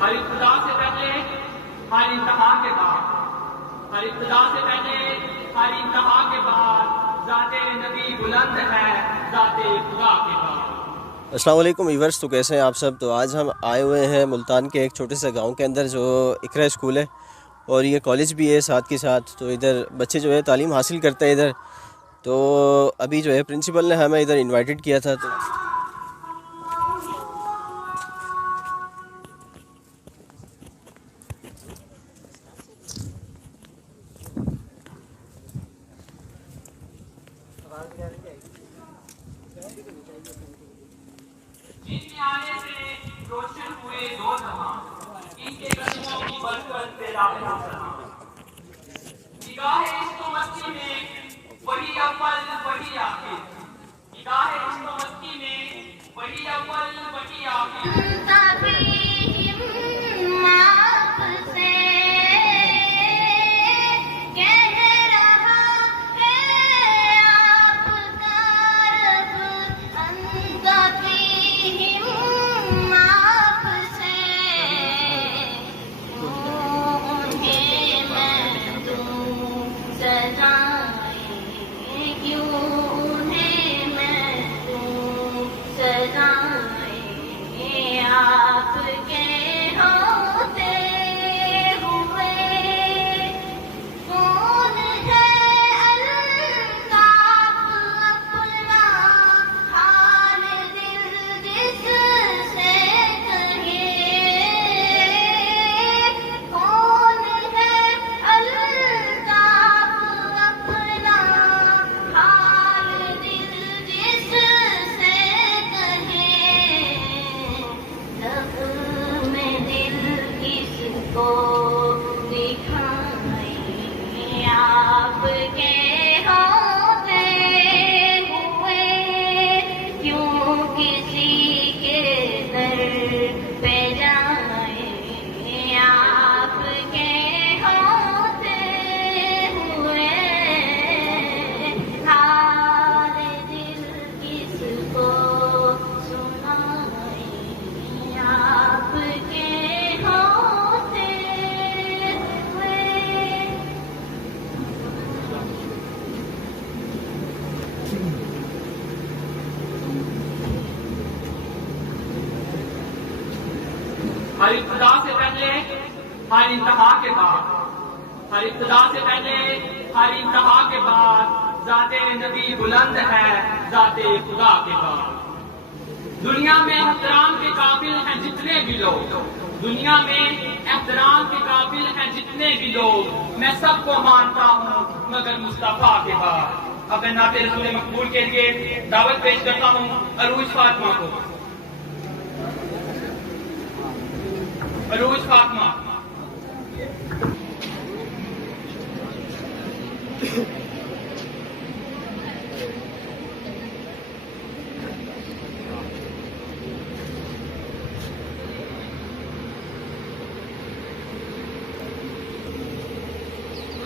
ہر ابتدا سے پہلے ہر انتہا کے بعد، ہر ابتدا سے پہلے ہر انتہا کے بعد ذات نبی بلند ہے، ذات خدا کے بعد۔ السلام علیکم ویورز، تو کیسے ہیں آپ سب؟ تو آج ہم آئے ہوئے ہیں ملتان کے ایک چھوٹے سے گاؤں کے اندر جو اقرا اسکول ہے، اور یہ کالج بھی ہے ساتھ کے ساتھ۔ تو ادھر بچے جو ہے تعلیم حاصل کرتے ہیں ادھر۔ تو ابھی جو ہے پرنسپل نے ہمیں ادھر انوائٹڈ کیا تھا، تو جن کے آنے سے روشن ہوئے دو جہاں، ان کے قدموں کی برکت پہ لاکھ سلام۔ نگاہ عشق و مستی میں وہی اول وہی آخر، نگاہ عشق و مستی میں وہی اول وہی آخر۔ ہر ابتدا سے پہلے ہر انتہا کے بعد، ہر ابتدا سے پہلے ہر انتہا کے بعد ذات نبی بلند ہے، ذات خدا کے بعد۔ دنیا میں احترام کے قابل ہیں جتنے بھی لوگ، دنیا میں احترام کے قابل ہیں جتنے بھی لوگ، میں سب کو مانتا ہوں مگر مصطفیٰ کے بعد۔ اب میں نعت رسول مقبول کے لیے دعوت پیش کرتا ہوں عروج فاطمہ کو۔ عروج فاطمہ۔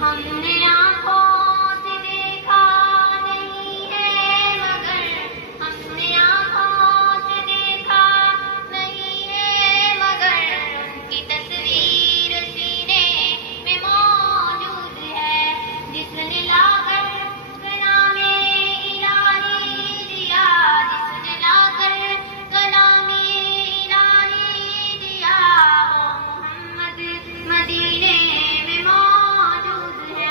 ہم نے آنکھوں سے دیکھا نہیں ہے مگر، ہم نے آنکھوں سے دیکھا نہیں ہے مگر، ان کی تصویر سینے میں موجود ہے، جس نے لا کر کلام الہی دیا، جس نے لا کر کلام الہی دیا، وہ محمد مدینے میں موجود ہے۔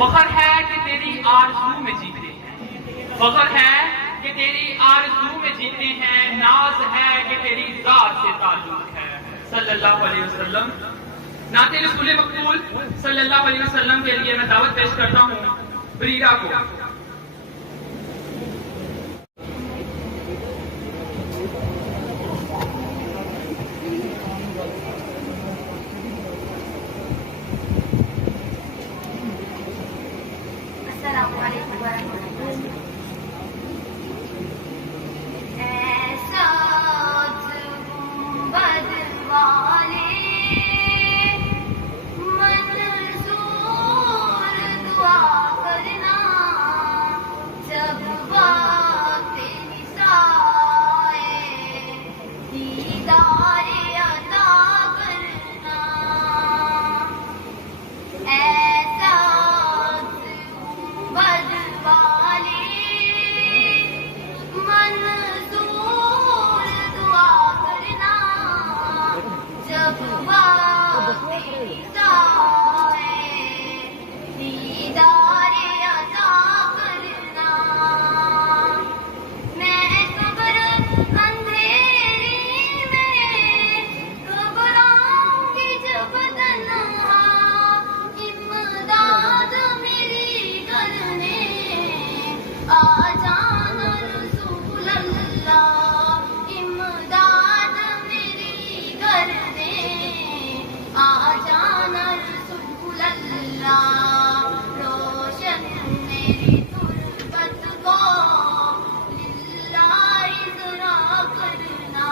فخر ہے کہ تیری آرزو میں جیتے ہیں، فخر ہے کہ تیری آرزو میں جیتے ہیں، ناز ہے کہ تیری ذات سے تعلق ہے صلی اللہ علیہ وسلم۔ نعت رسول مقبول صلی اللہ علیہ وسلم کے لیے میں دعوت پیش کرتا ہوں بریرہ کو۔ السلام علیکم ورحمۃ اللہ۔ ایسا گنبد والے منظور دعا کرنا، جب وقت نسائے دیدار عطا کرنا، ایسا گنبد والے منظور دعا کرنا، جب وقت نسائے دیدار عطا کرنا۔ میں قبر اندھیری میں گھبراؤں گی جب تنہا، امداد میری کرنے آ جانا رسول اللہ، امداد میری کرنے آ جانا رسول اللہ، روشن میری تربت کو للہ ذرا کرنا،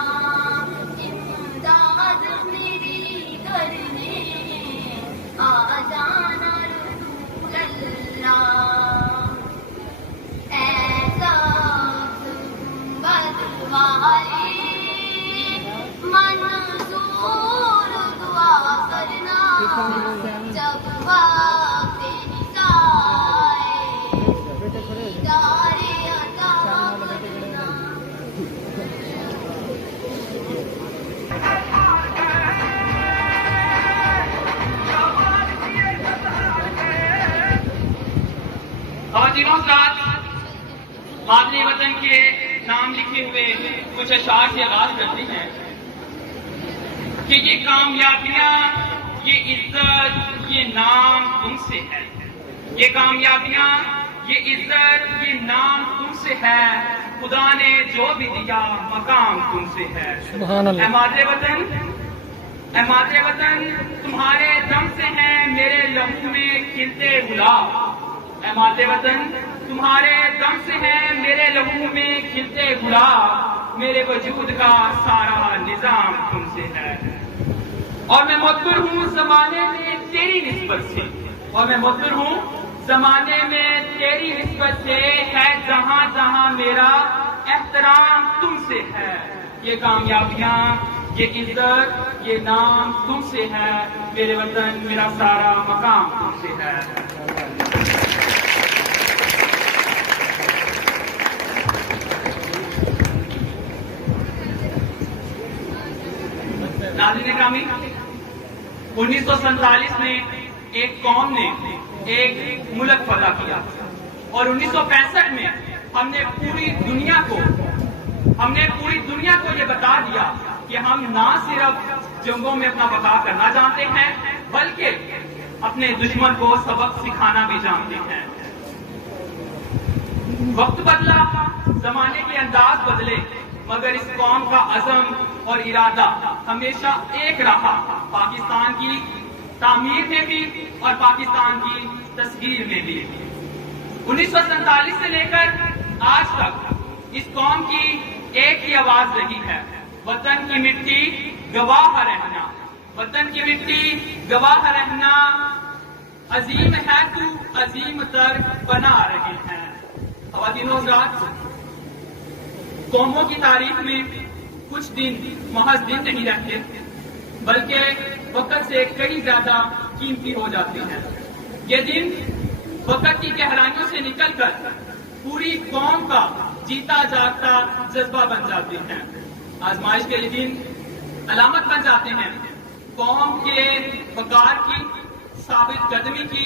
امداد میری کرنے آ جانا رسول اللہ۔ ایسا گنبد والے منظور دعا کرنا، جب وقت نسائے دیدار عطا کرنا۔ خواتین و حضرات، مادری وطن کے نام لکھے ہوئے کچھ اشعار سے آغاز کرتے ہیں کہ یہ کامیابیاں، یہ عزت، یہ نام تم سے ہے، یہ کامیابیاں، یہ عزت، یہ نام تم سے ہے، خدا نے جو بھی دیا مقام تم سے ہے۔ اے مادر وطن، اے مادر وطن، تمہارے دم سے ہیں میرے لہو میں کھلتے گلاب، اے مادر وطن، تمہارے دم سے ہیں میرے لہو میں کھلتے گلاب، میرے وجود کا سارا نظام تم سے ہے۔ اور میں مطمئن ہوں زمانے میں تیری نسبت سے، اور میں مطمئن ہوں زمانے میں تیری نسبت سے، ہے جہاں جہاں میرا احترام تم سے ہے۔ یہ کامیابیاں، یہ عزت، یہ نام تم سے ہے، میرے وطن میرا سارا مقام تم سے ہے۔ ناظرین گرامی، 1947 میں ایک قوم نے ایک ملک فتح کیا، اور 1965 میں ہم نے پوری دنیا کو یہ بتا دیا کہ ہم نہ صرف جنگوں میں اپنا بقا کرنا جانتے ہیں، بلکہ اپنے دشمن کو سبق سکھانا بھی جانتے ہیں۔ وقت بدلا، زمانے کے انداز بدلے، مگر اس قوم کا عزم اور ارادہ ہمیشہ ایک رہا، پاکستان کی تعمیر میں بھی اور پاکستان کی تصویر میں بھی۔ 1947 سے لے کر آج تک اس قوم کی ایک ہی آواز رہی ہے، وطن کی مٹی گواہ رہنا، وطن کی مٹی گواہ رہنا، عظیم ہے تو عظیم تر بنا رہے ہیں۔ خواتین و حضرات، قوموں کی تاریخ میں کچھ دن محض دن نہیں رہتے، بلکہ وقت سے کئی زیادہ قیمتی ہو جاتے ہیں۔ یہ دن وقت کی گہرائیوں سے نکل کر پوری قوم کا جیتا جاگتا جذبہ بن جاتے ہیں۔ آزمائش کے یہ دن علامت بن جاتے ہیں قوم کے وقار کی، ثابت قدمی کی،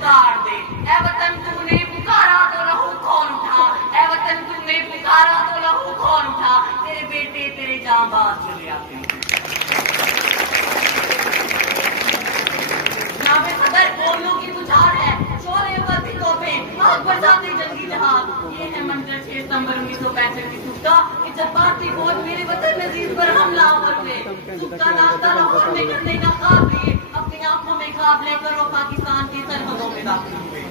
کاٹ دے. اے وطن تو نے پکارا تو لہو کون اٹھا, اے وطن تو نے پکارا تو لہو کون اٹھا, تیرے بیٹے تیرے جاں باز چلے آتے ہیں. جناب صدر گولیوں کی بچھاڑ ہے, شعلے ابلتی توپیں, آگ برساتے جنگی جہاز. یہ ہے منظر 6 ستمبر 1965 کی صبح کا کہ جب بھارتی فوج میرے وطن عزیز پر حملہ آور ہوئے. صبح کا ناشتہ لاہور میں کرنے کا خواب لیے اپنی آنکھوں میں خواب لے کر وہ پاکستان کی سرحدوں میں داخل ہوئے.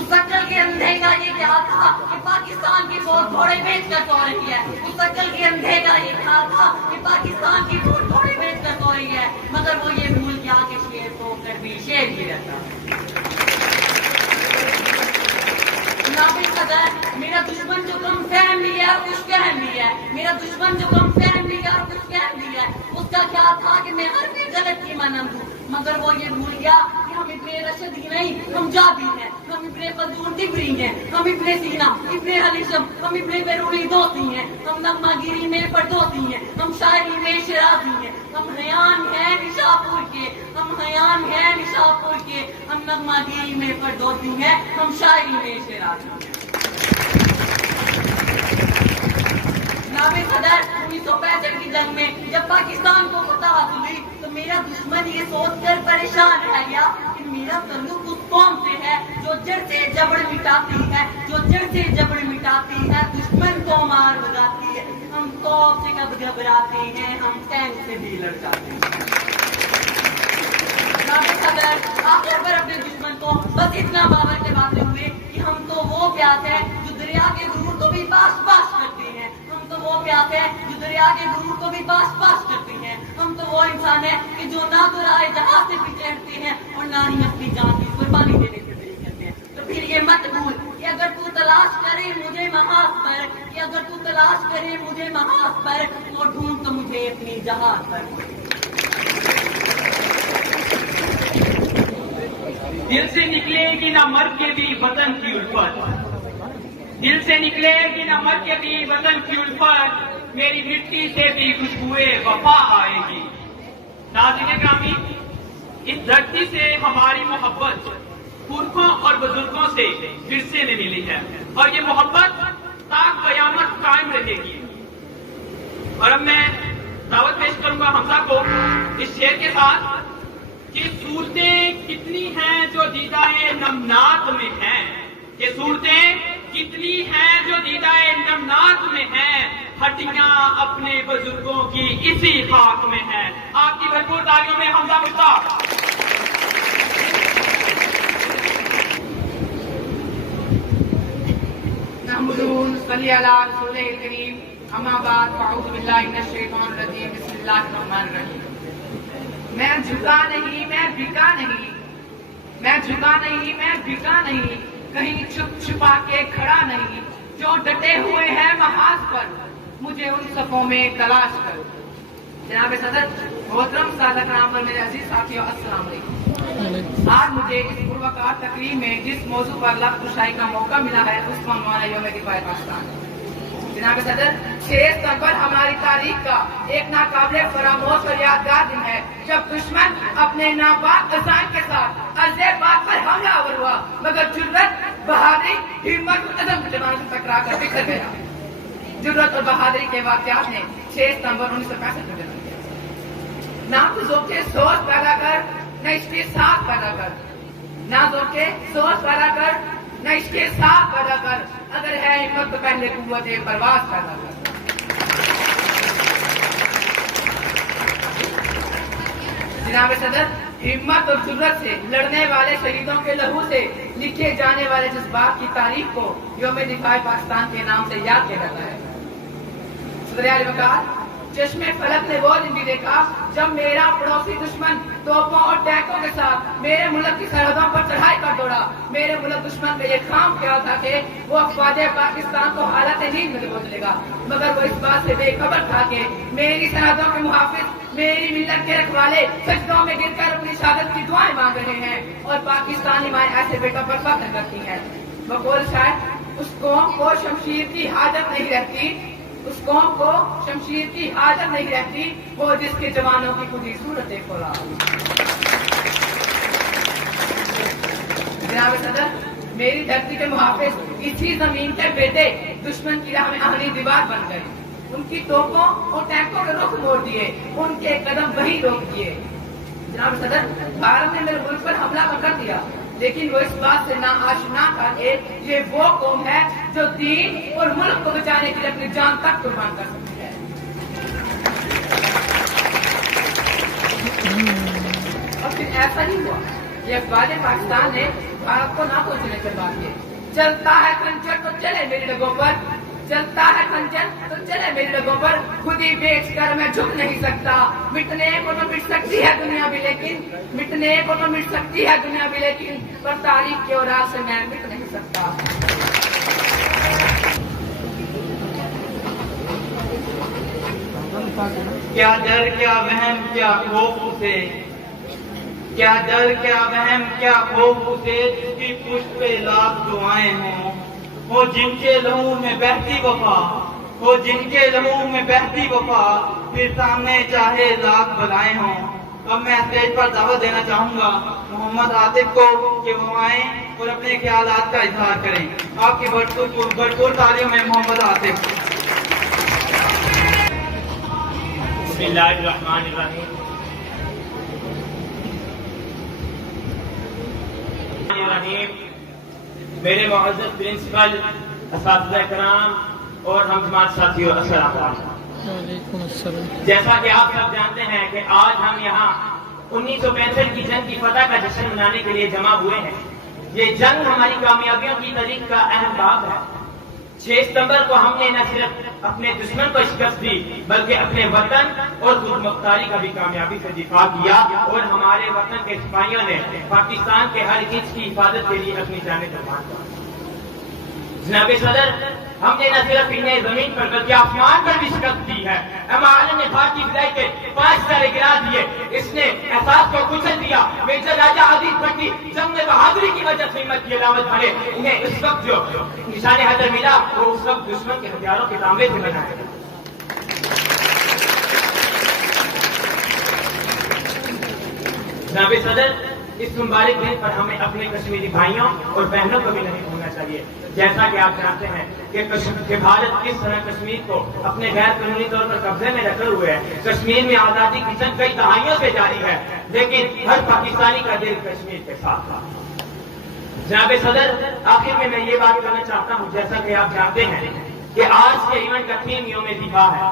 اس عقل کے اندھے کا یہ کیا تھا کہ پاکستان کی فوج گھوڑے بیچ کر سو رہی ہے. اس عقل کے اندھے کا یہ کیا تھا کہ پاکستان کی فوج گھوڑے بیچ کر سو رہی ہے, مگر وہ یہ بھول گیا کہ شیر سو کر بھی شیر ہی رہتا. جناب صدر میرا دشمن جو کم فہم بھی ہے اور کچھ فہم بھی ہے, میرا دشمن جو کم فہم بھی ہے اور کچھ فہم بھی ہے, اس کا کیا تھا کہ میں ہر کوئی غلط کی مانم ہوں, مگر وہ یہ بھول گیا کہ ہم ابن رشد ہی نہیں, ہم جابی ہیں, ہم ابن فضول تبری ہیں, ہم ابن سینا, ابن حلیشم, ہم ابن بیرونی دوستی ہیں, ہم نغمہ گیری میں پردوسی ہیں, ہم شاعری میں شرازی ہیں, ہم حیان ہیں نشاپور کے, ہم حیان ہیں نشاپور کے, ہم نغمہ گیری میں پردوسی ہیں, ہم شاعری میں شرازی ہیں. جناب صدر 1965 کی جنگ میں جب پاکستان کو فتح حاصل ہوئی تو میرا دشمن یہ سوچ کر پریشان رہ گیا کہ میرا تعلق اس قوم سے ہے جو جڑ سے جبڑ مٹاتی ہے, جو جڑ سے جبڑ مٹاتی ہے, دشمن کو مار بجاتی ہے. ہم توپ سے کب گھبراتے ہیں, ہم ٹینک سے بھی لڑ جاتے ہیں. جناب صدر آخر پر اپنے دشمن کو بس اتنا باور کے باتیں ہوئے کہ ہم تو وہ پیاس ہے جو دریا کے غرور کو بھی پاس پاس کرتے ہیں, ہم تو وہ پیاس ہے جو دریا کے غرور کو بھی پاس پاس کرتے ہیں, ہم تو وہ انسان ہے کہ جو نہ تو رائے جہاز سے پیچھے ہٹتے ہیں اور نہ ہی اپنی جان کی قربانی دینے سے نہیں کرتے ہیں. تو پھر یہ مت بھول کہ اگر تو تلاش کرے مجھے محاذ پر, کہ اگر تو تلاش کرے مجھے محاذ پر, تو ڈھونڈ تو مجھے اپنی جہاز پر. دل سے نکلے گی نہ مر کے بھی وطن کی الفت, دل سے نکلے گی نہ مر کے بھی وطن کی الفت, میری مٹی سے بھی خوشبوئے وفا آئے گی. ناظرین گرامی, اس دھرتی سے ہماری محبت پورکھوں اور بزرگوں سے ورثے میں ملی ہے اور یہ محبت تا قیامت قائم رہے گی. اور اب میں دعوت پیش کروں گا حمزہ کو اس شعر کے ساتھ کہ صورتیں کتنی ہیں جو دیدہ نمنات میں ہیں, کہ صورتیں کتنی ہیں جو دیدہ نمنات میں ہیں, ہڈیاں اپنے بزرگوں کی اسی خاک میں ہیں. آپ کی بھرپور تالیوں میں حمزہ مشتاق. نحمدون صلی علی رسول کریم, اما بعد فاعوذ باللہ من الشیطان الرجیم, بسم اللہ الرحمن الرحیم. میں جھکا نہیں, میں بھکا نہیں, میں جھکا نہیں, میں بھکا نہیں, کہیں چھپ چھپا کے کھڑا نہیں, جو ڈٹے ہوئے ہیں محاذ پر مجھے ان صفوں میں تلاش کرو. جناب صدر, محترم سادہ کرام اور میرے عزیز ساتھیوں, السلام علیکم. آج مجھے اس پروقار تقریب میں جس موضوع پر لفظ کشائی کا موقع ملا ہے اس کا عنوان ہے یوم دفاع پاکستان. جناب صدر, 6 ستمبر ہماری تاریخ کا ایک ناقابل فراموش اور یادگار دن ہے جب دشمن اپنے ناپاک عزائم کے ساتھ عرض پاک پر حملہ آور ہوا, مگر جرت, بہادری, ہمت اور عزم کے جوانوں سے ٹکرا کر بکھر گیا. جرت اور بہادری کے واقعات نے 6 ستمبر 1965 کو جنم دیا. نہ تو ذوق سوچ پیدا کر, نہ عشق ساتھ پیدا کر, نہ ذوق سوچ پیدا کر, نہ عشق ساتھ پیدا کر, اگر ہے ہمت تو پہلے قوت پرواز پیدا کر. جناب صدر, ہمت اور جرت سے لڑنے والے شہیدوں کے لہو سے لکھے جانے والے جذبات کی تاریخ کو یوم دفاع پاکستان کے نام سے یاد کیا جاتا ہے. صدر اعلی وقار, چشمے فلک نے وہ دن بھی دیکھا جب میرا پڑوسی دشمن توپوں اور ٹینکوں کے ساتھ میرے ملک کی سرحدوں پر چڑھائی کر دوڑا. میرے ملک دشمن کا یہ خام خیال تھا کہ وہ افواج پاکستان کو حالت نیند میں ڈبو دے گا, مگر وہ اس بات سے بے خبر تھا کہ میری سرحدوں کے محافظ, میری ملت کے رکھوالے سجدوں میں گر کر اپنی شہادت کی دعائیں مانگ رہے ہیں اور پاکستانی مائیں ایسے بیٹوں پر فخر کرتی ہیں. بقول شاید, اس قوم کو شمشیر کی حاجت نہیں رہتی, اس قوم کو شمشیر کی حاجت نہیں رہتی, وہ جس کے جوانوں کی خودی صورت فولاد. جناب صدر، میری دھرتی کے محافظ اسی زمین کے بیٹے دشمن کی راہ میں آہنی دیوار بن گئے. ان کی توپوں اور ٹینکوں کے رخ موڑ دیے، ان کے قدم وہی روک دیے. جناب صدر، بھارت نے میرے ملک پر حملہ کر دیا، لیکن وہ اس بات سے ناآشنا تھا کہ یہ وہ قوم ہے جو دین اور ملک کو بچانے کے لیے اپنی جان تک قربان کر سکتی ہے. اور پھر ایسا ہی ہوا کہ افواج پاکستان نے بھارت کو نہ پہنچنے کے بعد یہ چلتا ہے کنچر تو چلے میری لگوں پر، چلتا ہے کنچر تو چلے میری لگوں پر، خود ہی بیچ کر میں جھک نہیں سکتا. مٹنے کو تو مٹ سکتی ہے دنیا بھی لیکن، مٹنے کو تو مٹ سکتی ہے دنیا بھی لیکن، پر تاریخ کے اوراق سے میں مٹ نہیں سکتا. کیا ڈر کیا وہم کیا خوف اسے، کیا ڈر کیا وہم کیا خوف اسے، جس کی پشت پہ لاکھ دعائیں ہوں. وہ جن کے لہو میں بہتی وفا، وہ جن کے لہو میں بہتی وفا، پھر سامنے چاہے لاکھ بلائیں ہوں. اب میں اسٹیج پر دعوت دینا چاہوں گا محمد عاطف کو کہ وہ آئیں اور اپنے خیالات کا اظہار کریں. آپ کی بھرپور تعلیم میں محمد عاطف. بسم اللہ الرحمن الرحیم. میرے معزز پرنسپل، اساتذہ کرام اور ہم جماعت ساتھیوں، السلام علیکم. جیسا کہ آپ سب جانتے ہیں کہ آج ہم یہاں 1965 کی جنگ کی فتح کا جشن منانے کے لیے جمع ہوئے ہیں. یہ جنگ ہماری کامیابیوں کی تاریخ کا اہم باب ہے. 6 ستمبر کو ہم نے نہ صرف اپنے دشمن کو شکست دی بلکہ اپنے وطن اور خود مختاری کا بھی کامیابی سے دفاع کیا، اور ہمارے وطن کے سپاہیوں نے پاکستان کے ہر انچ کی حفاظت کے لیے اپنی جانیں قربان کر دی. جناب صدر، ہم نے نہ صرف انہیں زمین پر بلکہ آسمان پر بھی شکست دی ہے. ہمارے نے بھارتی فضائی کے 5 سارے گرا دیے. اس نے احساس کو کچل دیا. میجر راجہ عزیز بھٹی جنگ میں بہادری کی وجہ سے ہمت کی علامت بنے. انہیں اس وقت جو نشان حیدر ملا وہ اس وقت دشمن کے ہتھیاروں کے تانبے سے بنایا گیا. جناب صدر، اس مبارک دن پر ہمیں اپنے کشمیری بھائیوں اور بہنوں کو بھی نہیں بھولنا چاہیے. جیسا کہ آپ جانتے ہیں کہ بھارت کس طرح کشمیر کو اپنے غیر قانونی طور پر قبضے میں رکھے ہوئے ہے. کشمیر میں آزادی کی جنگ کئی دہائیوں سے جاری ہے، لیکن ہر پاکستانی کا دل کشمیر کے ساتھ تھا. جناب صدر، آخر میں یہ بات کرنا چاہتا ہوں، جیسا کہ آپ جانتے ہیں کہ آج کے ایونٹ کا تھیم یوم دفاع ہے.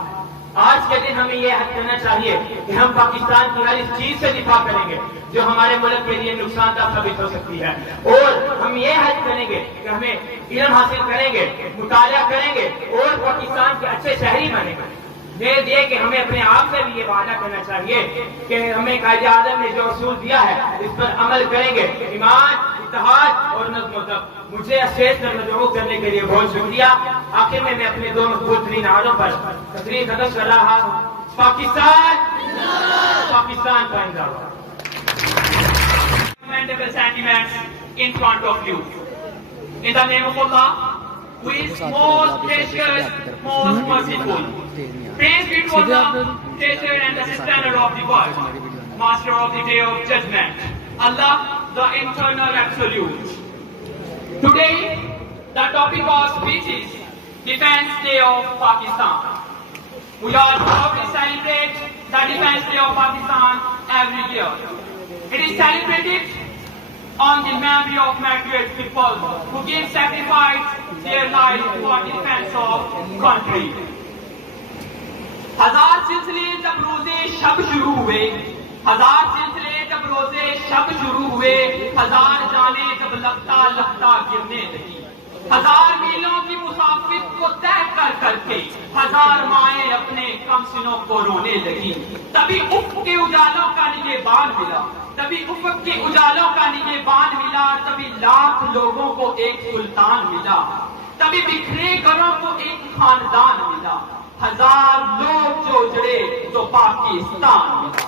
آج کے دن ہمیں یہ عہد کرنا چاہیے کہ ہم پاکستان کی ہر اس چیز سے دفاع کریں گے جو ہمارے ملک کے لیے نقصان دہ ثابت ہو سکتی ہے، اور ہم یہ عہد کریں گے کہ ہمیں علم حاصل کریں گے، مطالعہ کریں گے اور پاکستان کے اچھے شہری بنیں گے. یہ کہ ہمیں اپنے آپ سے بھی یہ وعدہ کرنا چاہیے کہ ہمیں قائد اعظم نے جو اصول دیا ہے اس پر عمل کریں گے. ایمان، اتحاد اور نظم و ضبط. مجھے اسٹیج پر مدعو کرنے کے لیے بہت شکریہ. آخر میں اپنے دو مقبول ترین نعروں پر تقریر ختم کر رہا ہوں. پاکستان، پاکستان کا زندہ. Commendable sentiments in front of you. In the name of Allah, who is most gracious, most merciful. Praise be to Allah, Creator and the Sustainer of the world, Master of the Day of Judgment. Allah, the Eternal Absolute. Today, the topic of speech is Defense Day of Pakistan. We all proudly celebrate the Defense Day of Pakistan every year. It is celebrated on the memory of martyred people who gave sacrifice their lives for the defense of country. ہزار سلسلے جب روزے شب شروع ہوئے، ہزار سلسلے جب روزے شب شروع ہوئے، ہزار جانیں جب لگتا لگتا گرنے لگی، ہزار میلوں کی مسافت کو طے کر کر کے ہزار مائیں اپنے کم سنوں کو رونے لگی. تبھی افق کے اجالوں کا نگہبان ملا، تبھی افق کے اجالوں کا نگہبان ملا، تبھی لاکھ لوگوں کو ایک سلطان ملا، تبھی بکھرے گھروں کو ایک خاندان ملا، ہزار لوگ جو اجڑے تو پاکستان ملا.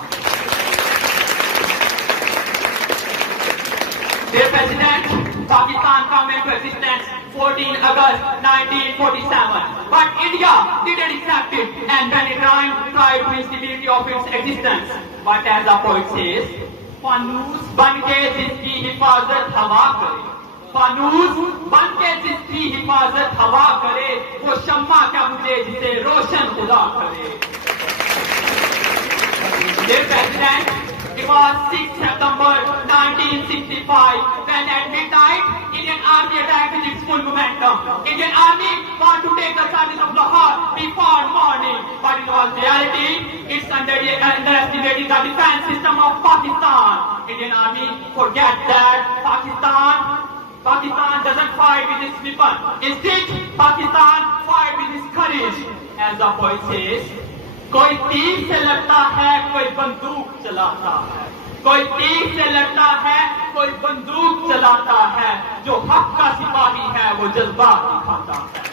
Dear President, Pakistan came into existence 14 August 1947, but India didn't accept it, and when it tried to instability of its existence. But as the poet says, فانوس بن کے زندگی حفاظت ہوا کرے، فانوس بن کے جس کی حفاظت ہوا کرے، وہ شمع کیا مجھے جسے روشن خدا کرے. Dear President, it was 6 September 1965 when at midnight Indian Army attacked with its full momentum. Indian Army wanted to take the surface of Lahore before morning, but it was reality. It's underestimating the defense system of Pakistan. Indian Army forget that Pakistan doesn't fight with its weapon. Instead, Pakistan fight with its courage. As the poet says, کوئی تیر سے لڑتا ہے، کوئی بندوق چلاتا ہے. کوئی تیر سے لڑتا ہے، کوئی بندوق چلاتا ہے. جو حق کا سپاہی ہے وہ جذبات دکھاتا ہے.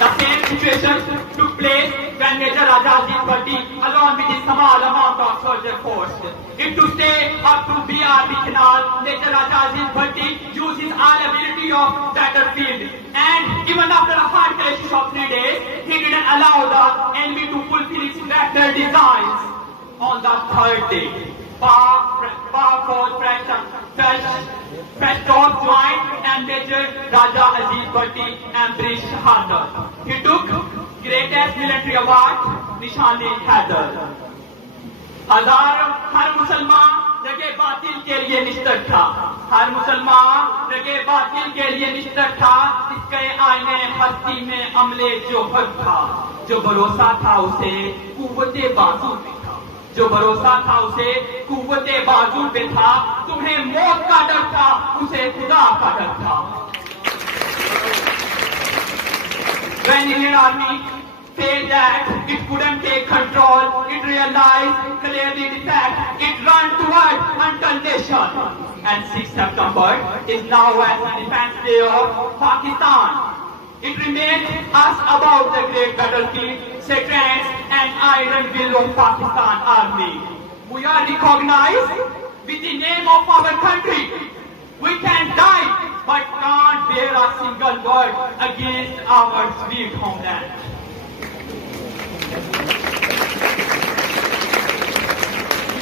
The same situation took place when Major Raja Ajit Bhatti, along with his small amount of soldier force, it to stay up to BRB Canal. Major Raja Ajit Bhatti used his all ability of battlefield, and even after a hard crisis of 3 days, he didn't allow the enemy to fulfill its better designs. On the third day, Pak Fauj fresh troops joined, and Major Raja Ajit Bhatti embraced Shahada. He took greatest military award, Nishan-e-Haidar. ہر مسلمان رگے باطل کے لیے نشتر تھا. ہر مسلمان رگے باطل کے لیے نشتر تھا. اس کے آئینے ہستی میں عملے جوہر تھا. جو بھروسہ تھا اسے قوت بازو پہ تھا. جو بھروسہ تھا اسے قوت بازو پہ تھا. تمہیں موت کا ڈر تھا، اسے خدا کا ڈر تھا. When Indian Army failed that it couldn't take control, it realized clearly the fact, it ran toward annihilation. And 6 September is now as the defense day of Pakistan. It remains us about the great battlefield, strength and iron will of Pakistan Army. We are recognized with the name of our country. We can die, but can't bear a single word against our sweet homeland.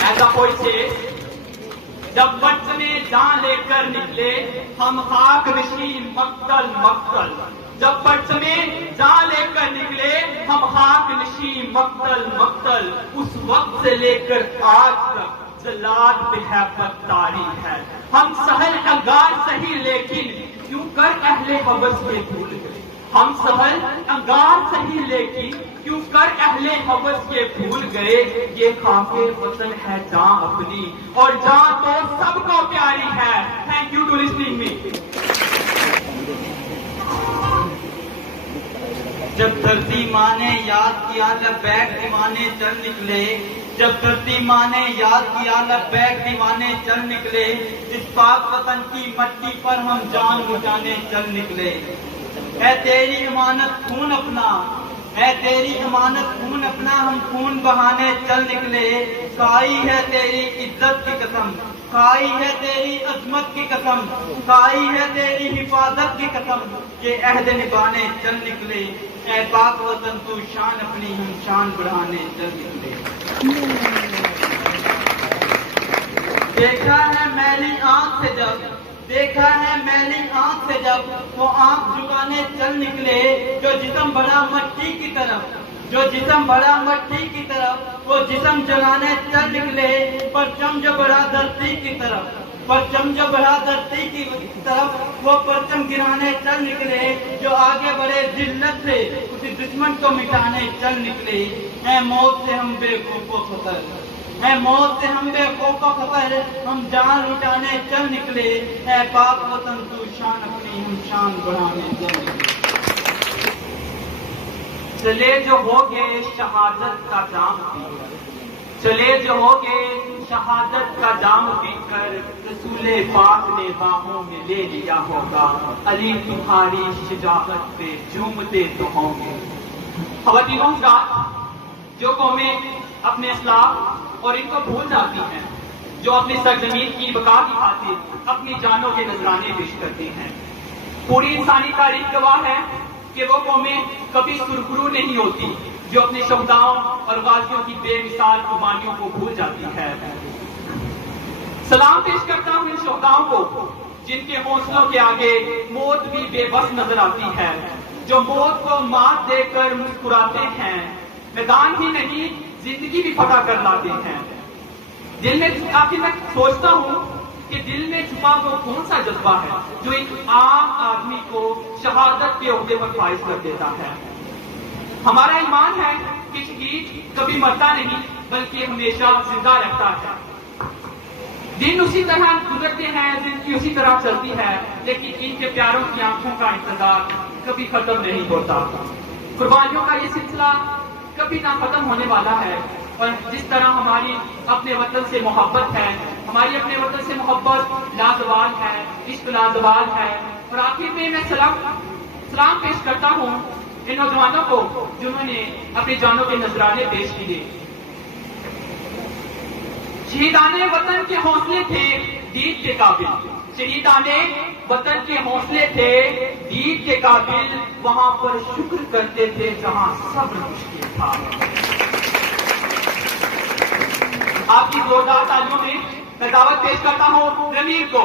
As the poet says, جب بچ میں جان لے کر نکلے ہم خاک نشین مقتل مقتل. جب بچ میں جان لے کر نکلے ہم خاک نشین مقتل مقتل. اس وقت سے لے کر آج تک جلاد پہ ہے بدتاری ہے. ہم سہل انگار سہی لیکن کیوں کر اہل حوث میں بھول گئے. ہم سہل انگار سہی لیکن کیوں کر اہل حوث کے بھول گئے. یہ خاک وطن ہے جان اپنی اور جان تو سب کو پیاری ہے. Thank you to listening me. جب دھرتی ماں نے یاد کیا لبیک دیوانے چل نکلے. جب دھرتی ماں نے یاد کیا لبیک دیوانے چل نکلے. اس پاک وطن کی مٹی پر ہم جان بچانے چل نکلے. اے تیری امانت خون اپنا، اے تیری امانت خون اپنا ہم خون بہانے چل نکلے. کھائی ہے تیری عزت کی قسم، کھائی ہے تیری عظمت کی قسم، کھائی ہے تیری حفاظت کی قسم. یہ عہد نبھانے چل نکلے. اے پاک وطن تو شان اپنی ہم شان بڑھانے چل نکلے. دیکھا ہے میلی آنکھ سے جب، دیکھا ہے میلی آنکھ سے جب وہ آنکھ جھکانے چل نکلے. جو جسم بڑا مٹی کی طرف، جو جسم بڑا مٹی کی طرف وہ جسم جلانے چل نکلے. پرچم جو بڑا دھرتی کی طرف، پرچم جو بڑا دھرتی کی طرف وہ پرچم گرانے چل نکلے. جو آگے بڑے ذلت سے اسی دشمن کو مٹانے چل نکلے. اے موت سے ہم بے خوف و خطر، اے موت سے ہم بے خوف و خطر ہم جان لٹانے چل نکلے. اے پاک وطن تو شان اپنی ہم شان بڑھانے چل نکلے. چلے جو ہوگے شہادت کا جام پی کر، چلے جو ہوگے شہادت کا جام پی کر. رسول پاک نے باہوں میں لے لیا ہوگا. علی تمہاری شجاعت پہ جھومتے تو ہوں گے. خواتینوں کا جو قومیں اپنے اسلاف اور ان کو بھول جاتی ہیں، جو اپنی سرزمین کی بقا کی خاطر اپنی جانوں کے نذرانے پیش کرتی ہیں، پوری انسانی تاریخ گواہ ہے کہ وہ قومیں کبھی سرخرو نہیں ہوتی جو اپنے شہداؤں اور غازیوں کی بے مثال قربانیوں کو بھول جاتی ہے. سلام پیش کرتا ہوں ان شہداؤں کو جن کے حوصلوں کے آگے موت بھی بے بس نظر آتی ہے، جو موت کو مات دے کر مسکراتے ہیں، میدان ہی نہیں زندگی بھی فتح کر لاتے ہیں۔ دل میں آخر میں سوچتا ہوں کہ دل میں چھپا وہ کون سا جذبہ ہے جو ایک عام آدمی کو شہادت کے عہدے پر فائز کر دیتا ہے۔ ہمارا ایمان ہے کہ شہید کبھی مرتا نہیں بلکہ ہمیشہ زندہ رہتا ہے۔ دن اسی طرح گزرتے ہیں، زندگی اسی طرح چلتی ہے، لیکن ان کے پیاروں کی آنکھوں کا انتظار کبھی ختم نہیں ہوتا۔ قربانیوں کا یہ سلسلہ کبھی نہ ختم ہونے والا ہے، اور جس طرح ہماری اپنے وطن سے محبت ہے، ہماری اپنے وطن سے محبت لازوال ہے، عشق لازوال ہے۔ اور آخر میں سلام پیش کرتا ہوں ان نوجوانوں کو جنہوں نے اپنی جانوں کے نذرانے پیش کیے۔ شہیدان وطن کے حوصلے تھے دید کے قابل، شہیدان وطن کے حوصلے تھے دید کے قابل، وہاں پر شکر کرتے تھے جہاں صبر مشکل تھا۔ آپ کی زوردار تالیوں میں میں دعوت پیش کرتا ہوں رمیر کو۔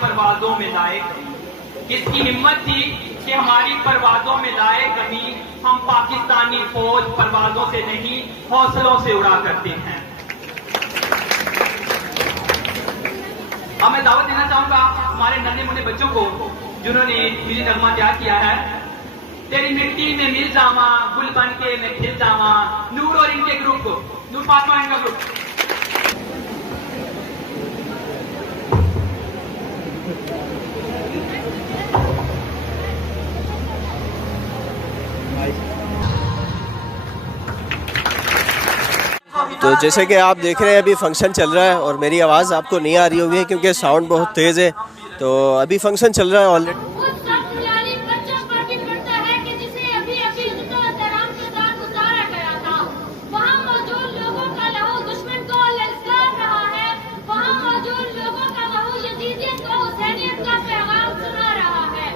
پروازوں میں لائے کمی، کس کی ہمت تھی کہ ہماری پروازوں میں لائے کمی، ہم پاکستانی فوج پروازوں سے نہیں حوصلوں سے اڑا کرتے ہیں. اب میں دعوت دینا چاہوں گا ہمارے ننھے منھے بچوں کو جنہوں نے ملی نغمہ تیار کیا ہے. تیری مٹی میں مل جاواں گل بن کے میں کھل جاواں. نور اور ان کے گروپ کو، نور فاطمہ ان کا گروپ. تو جیسے کہ آپ دیکھ رہے ہیں ابھی فنکشن چل رہا ہے اور میری آواز آپ کو نہیں آ رہی ہوگی کیونکہ ساؤنڈ بہت تیز ہے. تو ابھی فنکشن چل رہا ہے آلریڈی. اس سب کھلاڑی بچوں پر بھی پڑتا ہے کہ جسے ابھی ابھی عزت و احترام کے ساتھ اتارا گیا تھا. وہاں موجود لوگوں کا لہو دشمن کو للکار رہا ہے. وہاں موجود لوگوں کا لہو یزیدیت کو حسینیت کا پیغام سنا رہا ہے.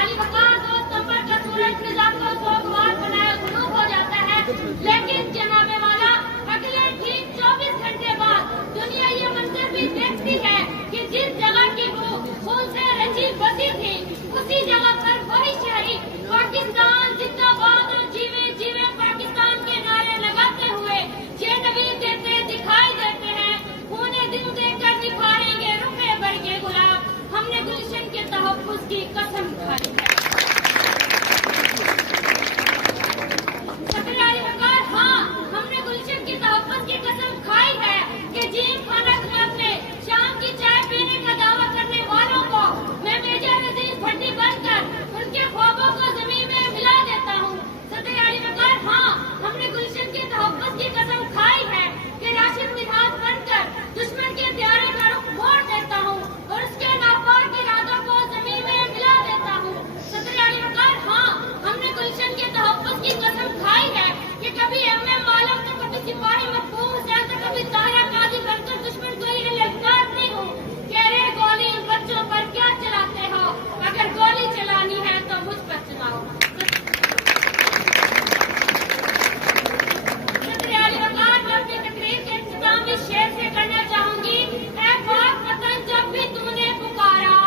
علی وقار دوست نمبر کا سورج نظام کو سوگوار بنائے غروب ہو جاتا ہے. لیکن جناب والا اگلے ٹھیک 24 گھنٹے بعد دنیا یہ منظر بھی دیکھتی ہے کہ جس جگہ کی وہ خون سے رچی بسی تھی اسی جگہ پر وہی شہری پاکستان زندہ باد اور جیوے جیوے پاکستان کے نعرے لگاتے ہوئے یہ نوید دیتے دکھائی دیتے ہیں. انہیں دل دے کر نکھاریں گے رخے بھر کے گلاب. ہم نے گلشن کے تحفظ کی قسم کھائی ہے. سکراری وقار ہاں ہم نے گلشن کی تحفظ کی قسم کھائی ہے کہ جیم خانہ کلب میں شام کی چائے پینے کا دعویٰ کرنے والوں کو میں میجر عزیز بھٹی بن کر ان کے خوابوں کو زمین میں ملا دیتا ہوں. سکراری وقار ہاں ہم نے گلشن کے تحفظ کی قسم کھائی ہے کہ راشد مدحت بن کر دشمن کے پیارے کا رخ موڑ دیتا ہوں اور اس کے ناپاک ارادوں کو زمین میں ملا دیتا ہوں. سکراری وقار ہاں ہم نے گلشن کے تحفظ کی قسم کھائی ہے کہ کبھی ایم ایم عالم تو کبھی سپاہی مطبوع حسین تو کبھی طاہرہ قاضی بن کر دشمن کو یہ للکارتی ہوں. کہہ رہے گولی ان بچوں پر کیا چلاتے ہو؟ اگر گولی چلانی ہے تو مجھ پر چلاؤ. سکریالی وقار میں اپنی تقریر کے اختتام اس شعر سے کرنا چاہوں گی. اے پاک وطن جب بھی تو نے پکارا،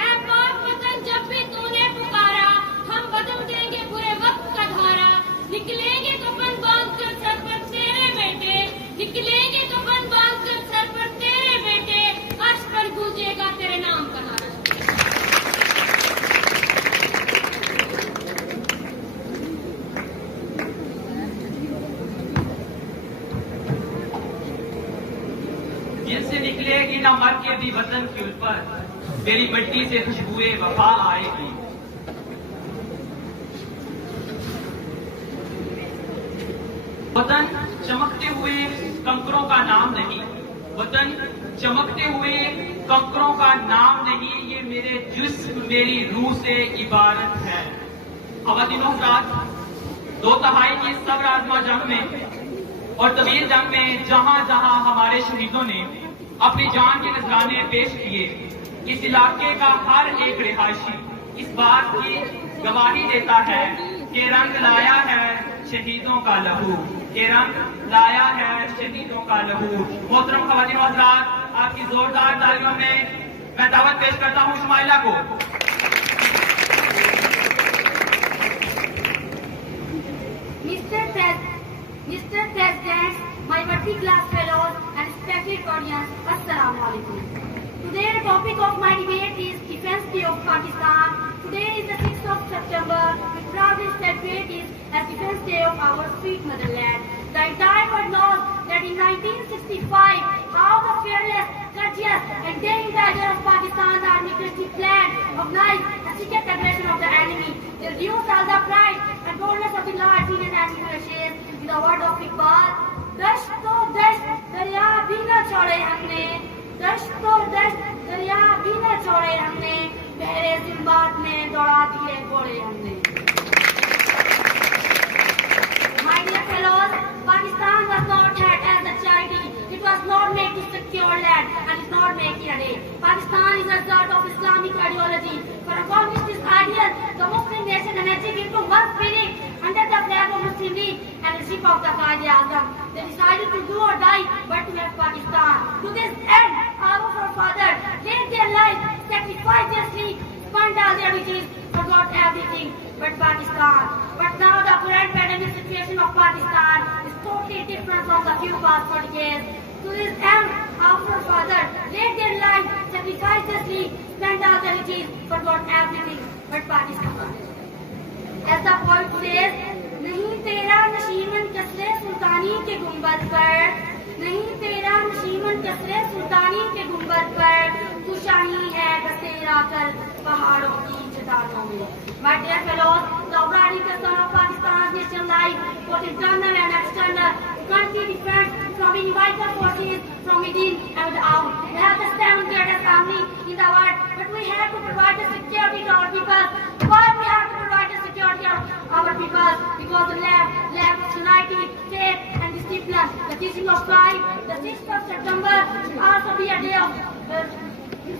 اے پاک وطن جب بھی تو نے پکارا، ہم بدل دیں گے برے وقت کا دھارا. نکلیں گے کفن باندھ کر سر پر تیرے بیٹے، نکلیں گے کفن باندھ کر سر پر تیرے بیٹے، عرش پر گونجے گا تیرے نام کا نعرہ. جن سے نکلے گی نہ مر کے بھی وطن کی الفت، تیری مٹی سے خوشبوئے وفا آئے گی. وطن چمکتے ہوئے کنکروں کا نام نہیں، وطن چمکتے ہوئے کنکروں کا نام نہیں، یہ میرے جسم میری روح سے عبارت ہے. خواتین و حضرات، 2 دہائی کی صبر آزما جنگ میں اور طویل جنگ میں جہاں جہاں ہمارے شہیدوں نے اپنی جان کے نذرانے پیش کیے، اس علاقے کا ہر ایک رہائشی اس بات کی گواہی دیتا ہے کہ رنگ لایا ہے شہیدوں کا لہو، کہ رنگ لایا ہے شہیدوں کا لہو. محترم خواتین و حضرات، آپ کی زوردار تالیوں میں میں دعوت پیش کرتا ہوں شمائلہ کو. Mr. President, my Bhatti class fellows and respected audience, Assalamu alaikum. Today the topic of my debate is Defense Day of Pakistan. Today is the 6th of September. We proudly celebrate it as Defense Day of our sweet motherland. The entire world knows that in 1965, how the fearless, courageous and daring tigers of Pakistan army military planned, organized a secret aggression of the enemy. They reduced all the pride and boldness of the large Indian enemy militias. In the word of Iqbal, دشت تو دشت دریا بھی نہ چھوڑے ہم نے، دشت تو دشت دریا بھی نہ چھوڑے ہم نے، بحر زمباد میں دوڑا دیے گھوڑے ہم نے. My dear fellows, Pakistan was not had as a charity. It was not made to secure land and is not making a day. Pakistan is a result of Islamic ideology. For accomplish this ideal, the Muslim nation energized into one spirit under the flag of Muslim League and the ship of the Quaid-e-Azam. They decided to do or die, but to have Pakistan. To this end, our forefathers gave their lives, sacrificed their sleep, spent all their riches, forgot everything. but Pakistan. But now the current pandemic situation of Pakistan is totally different from the few past 40 years. To this end, our forefathers laid their lives, sacrificiously spent all their riches, forgot everything but Pakistan. As the poet says, نہیں تیرا نشیمن کسرے سلطانی کے گنبد پر، نہیں تیرا نشیمن کسرے سلطانی کے گنبد پر، تو شاہی ہے بسیرا کر پہاڑوں کی چٹانوں میں. My dear fellows, the operating system of Pakistan's national life, both internal and external, can't be different from invited forces from within and without. We have the seventh greatest army in the world, but we have to provide the security to our people. Why we have to provide the security of our people? Because the lack of unity, faith and discipline. The teaching of Christ, the 6th of September should also be a day of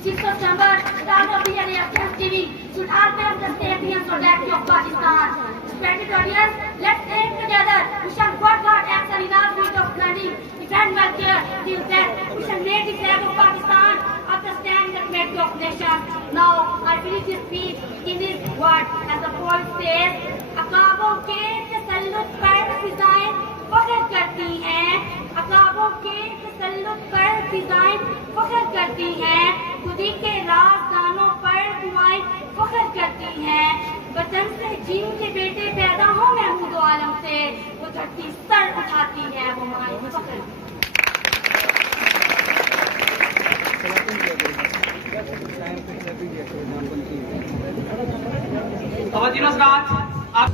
6th of September should also be a day of Thanksgiving. Should all be of the safety and solidarity of Pakistan. Respected audience, let's aim together. We shall work hard as in our field of learning, defend welfare till death. We shall make the flag of Pakistan understand the community of nations. Now I finish this speech in this word as the poet says. عقابوں کے تسلط پر فضائیں فخر کرتی ہیں، عقابوں کے تسلط پر فضائیں فخر کرتی ہیں، خودی کے رازدانوں پر دعائیں فخر کرتی ہیں. وطن سے جن کے بیٹے پیدا ہوں محمود و عالم سے، وہ دھرتی سر اٹھاتی ہے، وہ مائیں فخر. خواتین حضرات، آپ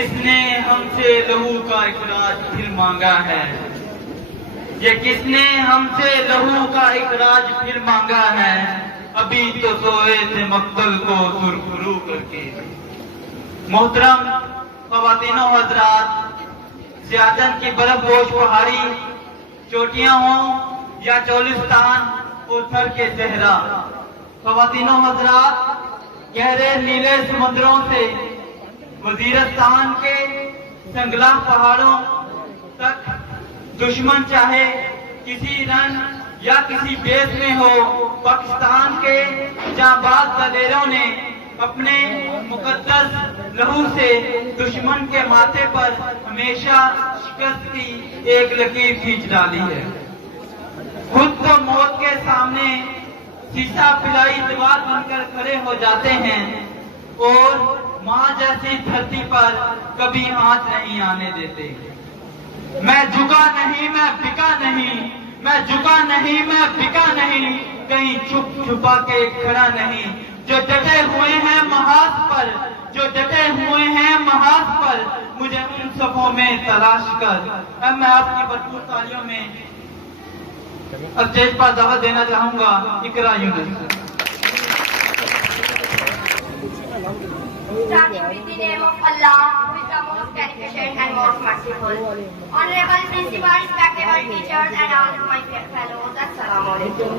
کس نے ہم سے لہو کا اخراج پھر مانگا ہے؟ یہ کس نے ہم سے لہو کا اخراج پھر مانگا ہے؟ ابھی تو سوئے تھے مقتل کو سرخرو کر کے. محترم خواتین و حضرات، سیاچن کی برف پوش پہاڑی چوٹیاں ہوں یا چولستان اور تھر کے صحرا، خواتین و حضرات، گہرے نیلے سمندروں سے وزیرستان کے سنگلا پہاڑوں تک دشمن چاہے کسی رن یا کسی بیس میں ہو، پاکستان کے جانباز دلیروں نے اپنے مقدس لہو سے دشمن کے ماتھے پر ہمیشہ شکست کی ایک لکیر کھینچ ڈالی ہے. خود تو موت کے سامنے سیسا پلائی دیوار بن کر کھڑے ہو جاتے ہیں اور ماں جیسی دھرتی پر کبھی آنچ نہیں آنے دیتے. میں جھکا نہیں، میں بکا نہیں، میں جھکا نہیں، میں بکا نہیں، کہیں چھپ چھپا کے کھڑا نہیں. جو ڈٹے ہوئے ہیں محاذ پر، جو ڈٹے ہوئے ہیں محاذ پر، مجھے ان صفوں میں تلاش کر. اب میں آپ کی بھرپور تالیوں میں اسٹیج پر دعوت دینا چاہوں گا اقرا یونس. Starting with the name of Allah, who is the most beneficent and most most merciful. Honorable Principal, respectable teachers and all my fellows, Assalamu alaikum.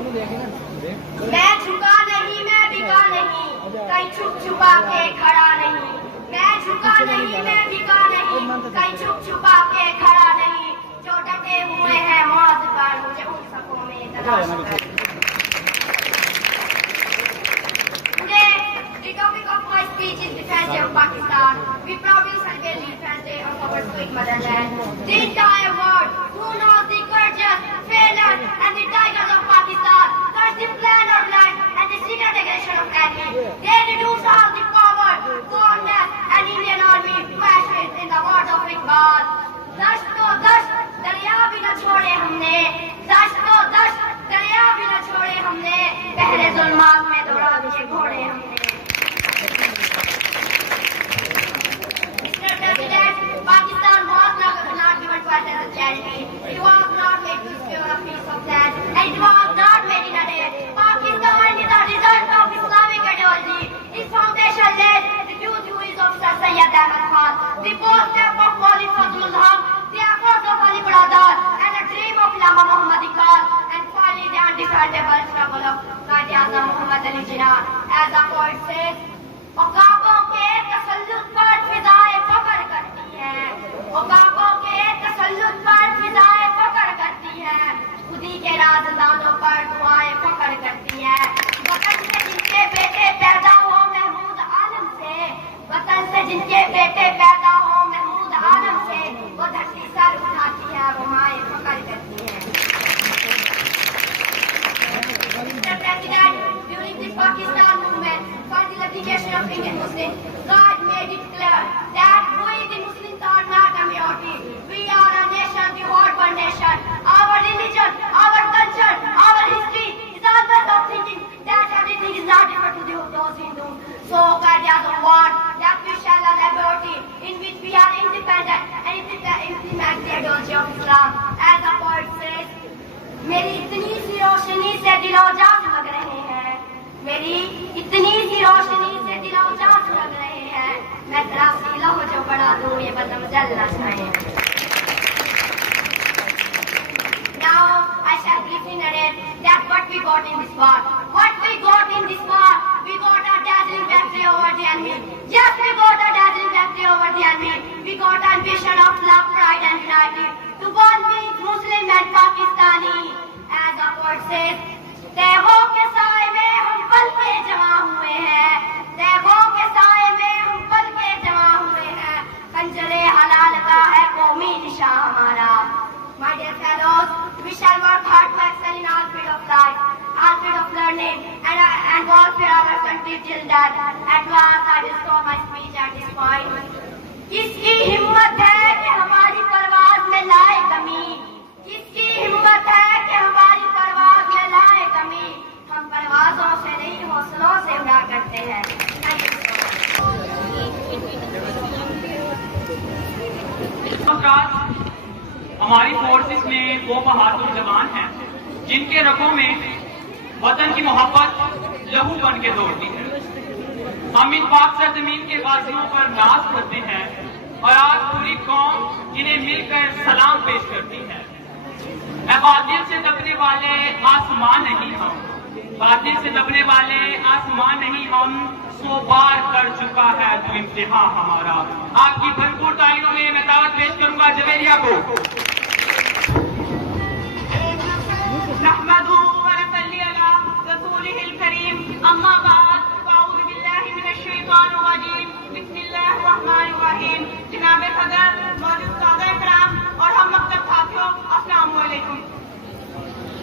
میں جھکا نہیں میں بکا نہیں کہیں چھپ چھپا کے کھڑا نہیں میں جھکا نہیں میں بکا نہیں کہیں چھپ چھپا کے کھڑا نہیں جو ڈٹے ہوئے ہیں موت پر مجھے ان سکوں میں تلاش کر The topic of my speech is Defense Day of Pakistan. We proudly celebrate the Defense Day of our sweet motherland. The entire world, who knows the courageous, fearless and the tigers of Pakistan, thus the plan of life and the secret aggression of enemy. They reduce all the power, boldness and Indian army passions in the words of Iqbal. Dash to dash, darya bhi na chhode humne. Dash to dash, darya bhi na chhode humne. Pehle zulmaat mein dora diye ghode humne. Pakistan was not given to us as a charity. It was not made to secure a piece of land, and it was not made in a day. Pakistan is a result of Islamic ideology. Its foundation laid the youth who is Officer Sayyid Ahmad Khan, the footsteps of Wali Fazlul Haq, the efforts of Ali Baradar, and the dream of Allama Muhammad Iqbal, and finally the undefeatable struggle of Qaadi-Azam Muhammad Ali Jinnah. As the poet says, عقابوں کے تسلط پر فضائیں فخر کرتی ہیں عقابوں کے تسلط پر فضائیں فخر کرتی ہیں خودی کے رازدانوں پر دعائیں فخر کرتی ہیں وطن سے جن کے بیٹے پیدا ہو محمود عالم سے وطن سے جن کے بیٹے پیدا ہو محمود عالم سے وہ دھرتی سر اٹھاتی ہے وہ مائیں فخر کرتی ہیں Mr. President, during the Pakistan movement for the liberation of Indian Muslims, God made it clear that we, the Muslims, are not a minority. We are a nation, the whole one nation. Our religion, our culture, our history is always of thinking that everything is not different to those Hindus. So, Qaadi-Azam wants that we shall have a liberty in which we are independent and implement the ideology of Islam. As the poet says, میری اتنی سی روشنی سے دل و جان لگ رہے ہیں میری اتنی سی روشنی سے دل و جان لگ رہے ہیں میں تراسی لہو جو بڑا دوں یہ بدم جلنا چاہیے Now I shall briefly narrate that what we got in this war. What we got in this war, we got a dazzling victory over the enemy. Yes, we got a dazzling victory over the enemy. We got ambition of love, pride and unity. To one being Muslim and Pakistani, as the poet says, تیغوں کے سائے میں ہم پل کے جمع ہوئے ہیں تیغوں کے سائے میں ہم پل کے جمع ہوئے ہیں خنجر حلال کا ہے قومی نشاں ہمارا My dear fellows, we shall work hard to excel in all fields of life, all fields of learning, and all fields of our country till that. At last, I will stop my speech at this point. کس کی ہمت ہے کہ ہماری پرواز میں لائے کمی کس کی ہمت ہے کہ ہماری پرواز میں لائے کمی ہم پروازوں سے نہیں حوصلوں سے اڑا کرتے ہیں ہماری فورسز میں وہ بہادر جوان ہیں جن کے رگوں میں وطن کی محبت لہو بن کے دوڑتی ہے ہم ان پاک سرزمین کے غازیوں پر ناز کرتے ہیں اور آج پوری قوم انہیں مل کر سلام پیش کرتی ہے اے باطل سے دبنے والے آسمان نہیں ہم باطل سے دبنے والے آسمان نہیں ہم 100 بار کر چکا ہے تو امتحان ہمارا آپ کی بھرپور تعلیموں میں میں دعوت پیش کروں گا جویریہ کو نحمده ونصلي على رسوله الكريم اما بعد فاعوذ بالله من الشيطان الرجيم بسم الله الرحمن الرحيم جناب صدر موجود سادہ کرام اور ہم مکتب ساتھیوں السلام علیکم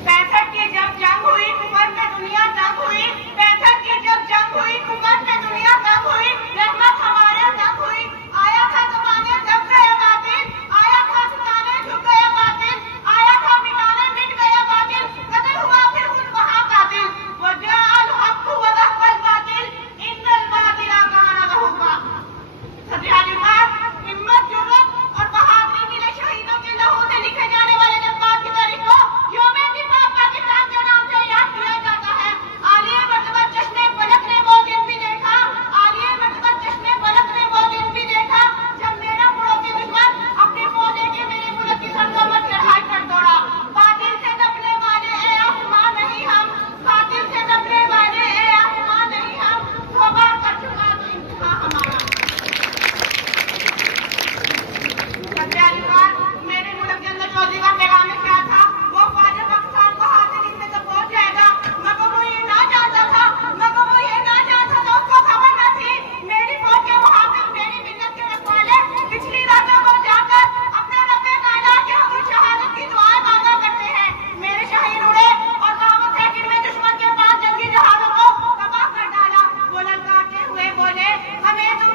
65 کی جب جنگ ہوئی کفر میں دنیا تنگ ہوئی 65 کی جب جنگ ہوئی کفر میں دنیا تنگ ہوئی رحمت ہمارے تنگ ہوئی آیا تھا زمانے جب گئے باطل آیا تھا ستانے جھک گئے باطل آیا تھا مٹانے مٹ گیا باطل قتل ہوا پھر ان وہاں قاتل وجاء الحق وزهق الباطل ان الباطل كان زهوقا صدر علیمات ہمت جرأت اور بہادری ملے شہیدوں کے لہو سے لکھے جانے والے جذبات کی تاریخ کو یوم دفاع پاکستان کے نام سے یاد کیا جاتا ہے عالیہ مرتبہ جشن فلک نے وہ دن بھی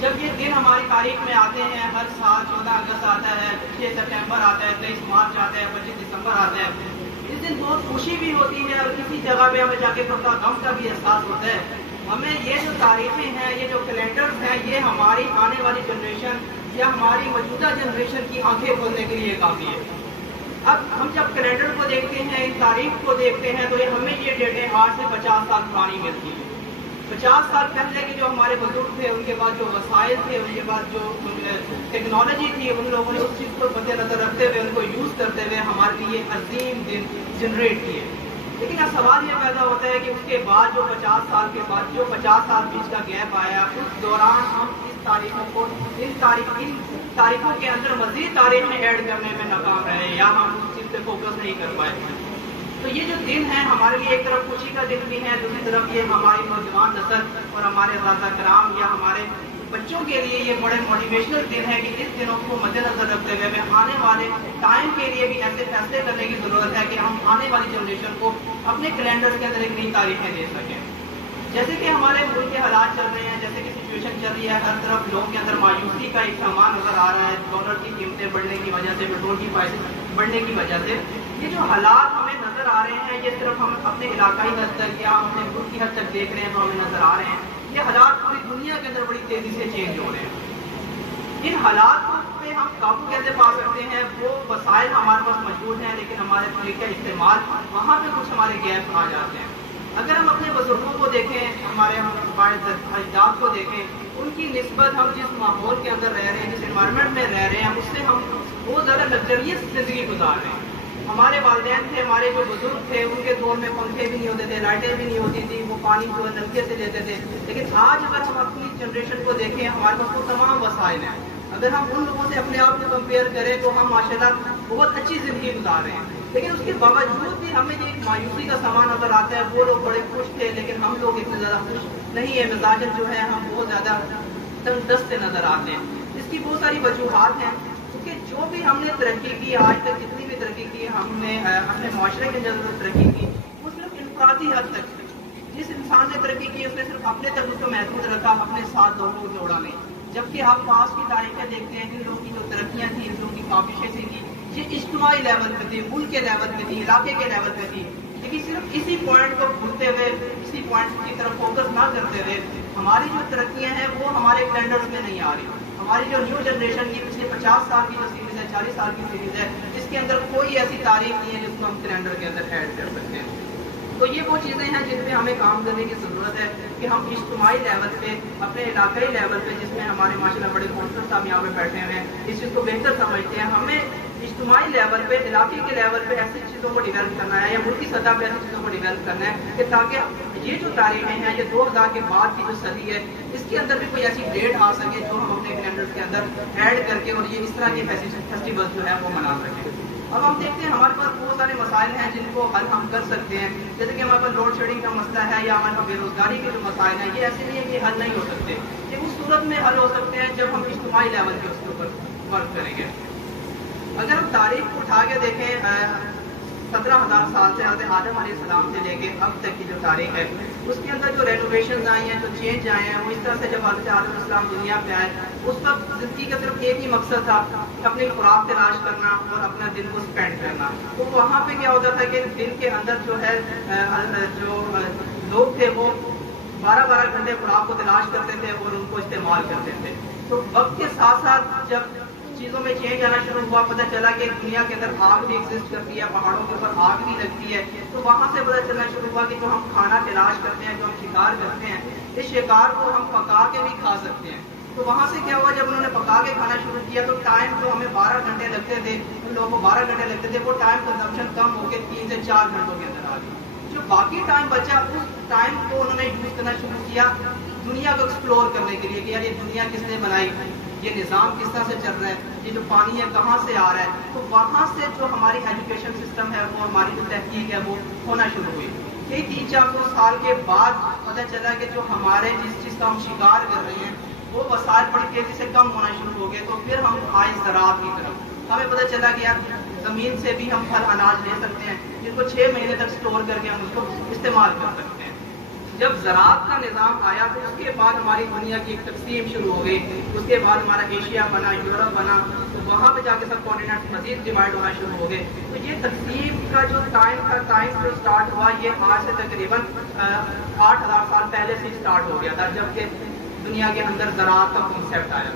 جب یہ دن ہماری تاریخ میں آتے ہیں، ہر سال 14 اگست آتا ہے، 6 سپٹمبر آتا ہے، 23 مارچ آتا ہے، 25 دسمبر آتا ہے، اس دن بہت خوشی بھی ہوتی ہے اور کسی جگہ پہ ہمیں جا کے تھوڑا غم کا بھی احساس ہوتا ہے. ہمیں یہ جو تاریخیں ہیں، یہ جو کیلنڈرز ہیں، یہ ہماری آنے والی جنریشن یا ہماری موجودہ جنریشن کی آنکھیں کھولنے کے لیے کافی ہے. اب ہم جب کیلنڈر کو دیکھتے ہیں، ان تاریخ کو دیکھتے ہیں، تو ہمیں یہ ڈیٹیں آج سے 50 سال پرانی ملتی ہیں. 50 سال پہلے کے جو ہمارے بزرگ تھے، ان کے بعد جو وسائل تھے، ان کے بعد جو ٹیکنالوجی تھی، ان لوگوں نے اس چیز کو مد نظر رکھتے ہوئے، ان کو یوز کرتے ہوئے ہمارے لیے عظیم دن جنریٹ کیے. لیکن اب سوال یہ پیدا ہوتا ہے کہ اس کے بعد جو 50 سال کے بعد جو 50 سال بیچ کا گیپ آیا، اس دوران ہم اس تاریخوں کو ان تاریخوں کے اندر مزید تاریخیں ایڈ کرنے میں ناکام رہے یا ہم اس چیز پہ فوکس نہیں کر پائے. تو یہ جو دن ہے ہمارے لیے ایک طرف خوشی کا دن بھی ہے، دوسری طرف یہ ہماری نوجوان نسل اور ہمارے رضا کرام یا ہمارے بچوں کے لیے یہ بڑے موٹیویشنل دن ہے کہ اس دنوں کو مد نظر رکھتے ہوئے ہمیں آنے والے ٹائم کے لیے بھی ایسے فیصلے کرنے کی ضرورت ہے کہ ہم آنے والی جنریشن کو اپنے کیلنڈر کے اندر ایک نئی تاریخیں دے سکیں. جیسے کہ ہمارے ملک کے حالات چل رہے ہیں، جیسے کہ سچویشن چل رہی ہے، ہر طرف لوگوں کے اندر مایوسی کا ایک سامان نظر آ رہا ہے، ڈالر کی قیمتیں بڑھنے کی وجہ سے، پیٹرول کی پرائسز بڑھنے کی وجہ سے. یہ جو حالات ہمیں نظر آ رہے ہیں، یہ صرف ہم اپنے علاقائی حد تک یا اپنے ملک کی حد تک دیکھ رہے ہیں تو ہمیں نظر آ رہے ہیں. یہ حالات پوری دنیا کے اندر بڑی تیزی سے چینج ہو رہے ہیں. ان حالات پہ ہم قابو کیسے پا سکتے ہیں؟ وہ وسائل ہمارے پاس موجود ہیں، لیکن ہمارے طریقہ استعمال وہاں پہ کچھ ہمارے گیپ آ جاتے ہیں. اگر ہم اپنے بزرگوں کو دیکھیں، ہمارے اجداد کو دیکھیں، ان کی نسبت ہم جس ماحول کے اندر رہ رہے ہیں، جس انوائرمنٹ میں رہ رہے ہیں، اس سے ہم بہت زیادہ لگژریس زندگی گزار رہے ہیں. ہمارے والدین تھے، ہمارے جو بزرگ تھے، ان کے دور میں پنکھے بھی نہیں ہوتے تھے، لائٹیں بھی نہیں ہوتی تھی، وہ پانی جو ہے نلکے سے لیتے تھے. لیکن آج اگر ہم اپنی جنریشن کو دیکھیں، ہمارے پاس وہ تمام وسائل ہیں. اگر ہم ان لوگوں سے اپنے آپ کو کمپیئر کریں تو ہم ماشاءاللہ بہت اچھی زندگی گزار رہے ہیں. لیکن اس کے باوجود بھی ہمیں یہ مایوسی کا سامان نظر آتا ہے. وہ لوگ بڑے خوش تھے، لیکن ہم لوگ اتنے زیادہ خوش نہیں ہیں. مزاجن جو ہے ہم بہت زیادہ تنگ دست سے نظر آتے ہیں. اس کی بہت ساری وجوہات ہیں، کیونکہ جو بھی ہم نے ترقی کی، آج تک جتنی بھی ترقی کی ہم نے اپنے معاشرے کے اندر ترقی کی، وہ صرف انفرادی حد تک. جس انسان نے ترقی کی اس نے صرف اپنے تک اس کو محدود رکھا، اپنے ساتھ لوگوں کو جوڑا نہیں. جبکہ آپ پاس کی تاریخیں دیکھتے ہیں، ان لوگوں کی جو ترقیاں تھیں، ان لوگوں کی کاوشیں تھیں، یہ اجتماعی لیول پہ تھی، ملک کے لیول پہ تھی، علاقے کے لیول پہ تھی. لیکن صرف اسی پوائنٹ کو بھولتے ہوئے، اسی پوائنٹ کی طرف فوکس نہ کرتے ہوئے ہماری جو ترقیاں ہیں وہ ہمارے کیلنڈرز میں نہیں آ رہی. ہماری جو نیو جنریشن کی پچھلے 50 سال کی جو سیریز ہے، 40 سال کی سیریز ہے، اس کے اندر کوئی ایسی تاریخ نہیں ہے جس کو ہم کیلنڈر کے اندر ایڈ کر سکتے ہیں. تو یہ وہ چیزیں ہیں جن پہ ہمیں کام کرنے کی ضرورت ہے کہ ہم اجتماعی لیول پہ، اپنے علاقائی لیول پہ، جس میں ہمارے ماشاءاللہ بڑے کانفرنس صاحب یہاں پہ بیٹھے ہوئے ہیں، اس چیز کو بہتر سمجھتے ہیں. ہمیں اجتماعی لیول پہ، علاقے کے لیول پہ ایسی چیزوں کو ڈیولپ کرنا ہے یا ملکی سطح پہ ایسی چیزوں کو ڈیولپ کرنا ہے کہ تاکہ یہ جو تاریخیں ہیں، یہ 2000 کے بعد کی جو صدی ہے، اس کے اندر بھی کوئی ایسی ڈیٹ آ سکے جو ہم اپنے کیلنڈر کے اندر ایڈ کر کے اور یہ اس طرح کے فیسٹیول جو ہے وہ منا سکیں. اب ہم دیکھتے ہیں ہمارے پاس بہت سارے مسائل ہیں جن کو حل ہم کر سکتے ہیں. جیسے کہ ہمارے پاس لوڈ شیڈنگ کا مسئلہ ہے یا ہمارے پاس بے روزگاری کے جو مسائل ہیں، یہ ایسے نہیں ہے کہ حل نہیں ہو سکتے. یہ اس صورت میں حل ہو سکتے ہیں جب ہم اجتماعی لیول پہ اس کے اوپر ورک کریں گے. اگر ہم تاریخ کو اٹھا کے دیکھیں، 17,000 سال سے حضرت آدم علیہ السلام سے لے کے اب تک کی جو تاریخ ہے، اس کے اندر جو رینوویشنز آئی ہیں، جو چینج آئے ہیں، وہ اس طرح سے جب حضرت آدم علیہ السلام دنیا پہ آئے، اس وقت زندگی کا صرف ایک ہی مقصد تھا کہ اپنی خوراک تلاش کرنا اور اپنا دن کو اسپینڈ کرنا. تو وہاں پہ کیا ہوتا تھا کہ دن کے اندر جو ہے جو لوگ تھے وہ 12 گھنٹے خوراک کو تلاش کرتے تھے اور ان کو استعمال کرتے تھے. تو وقت کے ساتھ ساتھ جب چیزوں میں چینج آنا شروع ہوا، پتہ چلا کہ دنیا کے اندر آگ بھی ایگزسٹ کرتی ہے، پہاڑوں کے اوپر آگ بھی لگتی ہے. تو وہاں سے پتہ چلنا شروع ہوا کہ جو ہم کھانا تلاش کرتے ہیں، جو ہم شکار کرتے ہیں، اس شکار کو ہم پکا کے بھی کھا سکتے ہیں. تو وہاں سے کیا ہوا، جب انہوں نے پکا کے کھانا شروع کیا تو ٹائم جو ہمیں 12 گھنٹے لگتے تھے، ان لوگوں کو 12 گھنٹے لگتے تھے، وہ ٹائم کنزمپشن کم ہو کے 3 سے 4 گھنٹوں کے اندر آ گئی. جو باقی ٹائم بچا، اس ٹائم کو انہوں نے یوز کرنا شروع کیا دنیا کو ایکسپلور کرنے کے لیے کہ یار یہ دنیا کس نے بنائی، یہ نظام کس طرح سے چل رہا ہے، یہ جو پانی ہے کہاں سے آ رہا ہے. تو وہاں سے جو ہماری ایجوکیشن سسٹم ہے، وہ ہماری جو تحقیق ہے، وہ ہونا شروع ہوئی. یہی 300-400 سال کے بعد پتہ چلا کہ جو ہمارے جس چیز کا ہم شکار کر رہے ہیں وہ وسائل بڑی تیزی سے کم ہونا شروع ہو گئے. تو پھر ہم آئے زراعت کی طرف. ہمیں پتہ چلا کہ یار زمین سے بھی ہم پھل اناج لے سکتے ہیں، جن کو 6 مہینے تک سٹور کر کے ہم اس کو استعمال کر سکتے ہیں. جب زراعت کا نظام آیا تو اس کے بعد ہماری دنیا کی ایک تقسیم شروع ہو گئی. اس کے بعد ہمارا ایشیا بنا, یورپ بنا, تو وہاں پہ جا کے سب کانٹیننٹ مزید ڈیوائڈ ہونا شروع ہو گئے. تو یہ تقسیم کا جو ٹائم جو اسٹارٹ ہوا یہ آج سے تقریباً 8,000 سال پہلے سے اسٹارٹ ہو گیا تھا, جبکہ دنیا کے اندر زراعت کا کانسیپٹ آیا.